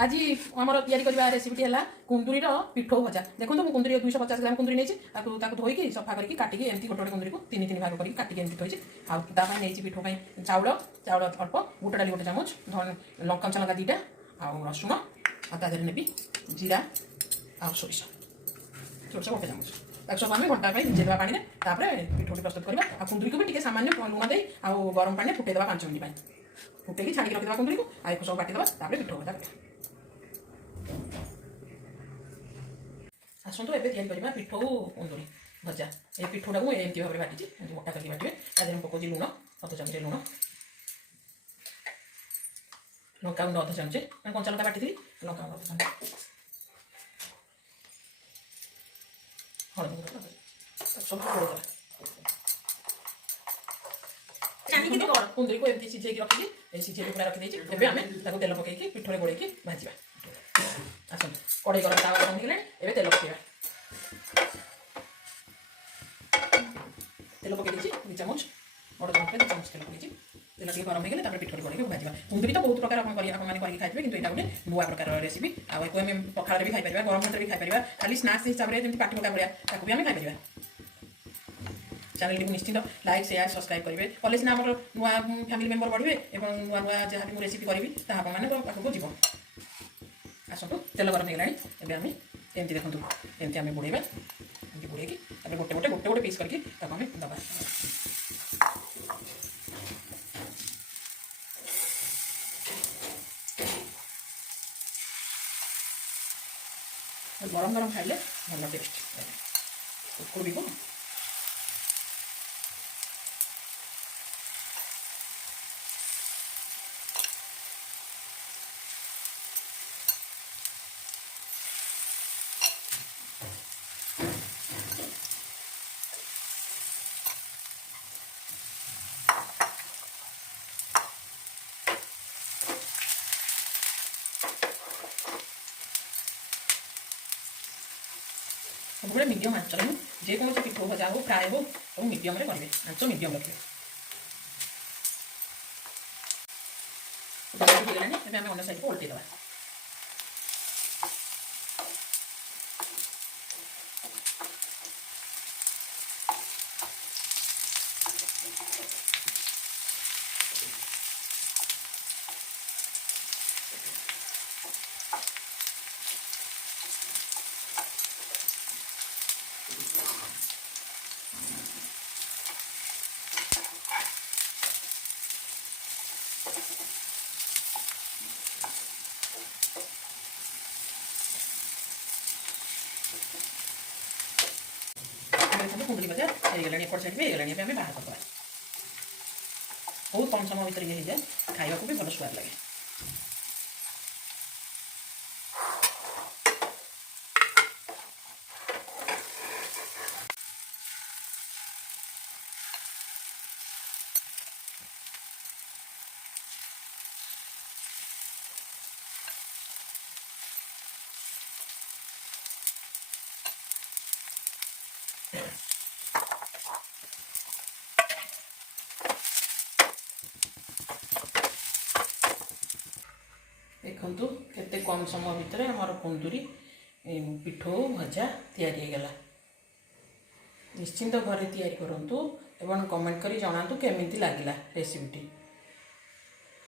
आज आमर या रेसीपी है कुंदुरी पिठो भजा। देखो मुझे कुंदुरी 250 ग्राम कुंदुरी नहीं धोईकी सफा करके काटिकी एमती गोटे गोटे कुंदुरी को 3 भाग करके काटिकी एमती थोड़ी नहीं पिठो चाउल चाउल अल्प बुट डाली गोटे चामच लंका कंचा लंका 2टा आउ रसुण आदि नेबी जीरा आ सोरिष सोरिष गोटे चामच सब आम घंटा भिजेदेवा पानी में पिठोटी प्रस्तुत करवा। आ कुंदुरी को भी सामान्य लुण दे गरम पानी फुटेदेवा 5 मिनट फुटेकी छाड़ी रखिदेवा कुंदुरी को आई सब बाटिदेवा पिठो भजा करवा। आसतु एवं या पिठो कुंदुरी भजा। ये पिठोटा को एमती भाव में बाटी मोटा करके बाटे तादेह पकाउची लुण अध चामच लुण लंका गुंड अध चामचे कंचा लंका बाटी लंका गुंड अध चामच हलदी गुंड सब कुंदुरी को एमती सीझे रखी सीझे पूरा रखी आम तेल पकईकि पिठोरे गोड़े भाजवा। आसतु कड़े गरम तावा गरम हो तेल पकड़ा तेल पकई 2 चामच बड़ चामच 2 चामच तेल पकई तेल टे गरम हो पिठोरी गोड़े भाजवा। कुंदुरी तो बहुत प्रकार मैंने खाइबे कि गोटे नुआ प्रकार रेसिपी आम पखाड़ भी खाई गरम भात भी खाई खाली स्नाक्स हिसाब से पाटी पका भाया भी आम खाई। चैनल को निश्चित लाइक शेयर सब्सक्राइब करेंगे कले सीना आम नुआ फैमिली मेंबर बढ़े और नुआ नुआ जहाँ भी रेसिपी करी पाखक जीव। आसतु तेल गरम हो आम एमती देखो एमती आम बुड़ेबा एमती बुड़ेकी गोटे गोटे गोटे गोटे पीस करके आम दबा। गरम गरम खाइले भल टेस्ट उड़ब। सबुले मीडियम आंच जेकोसी पिठो भजा हो फ्राए हो सब मीडियम करेंगे आंच मीडियम रखिए। आम अन्न साइड को उल्टेदेवा। कुंडली भजा हो गला एपट साइड भी होगला आम बाहर करदे बहुत कम समय भर ये जाए खावा भी भल स्वाद लगे। देखु केते कम समय भितर आमर कुंदुरी पिठो भजा तैयारी गला। निश्चिंत घरे तैयारी करंतु एवं कमेंट करी जणातु केमिति लागिला रेसिपीटी।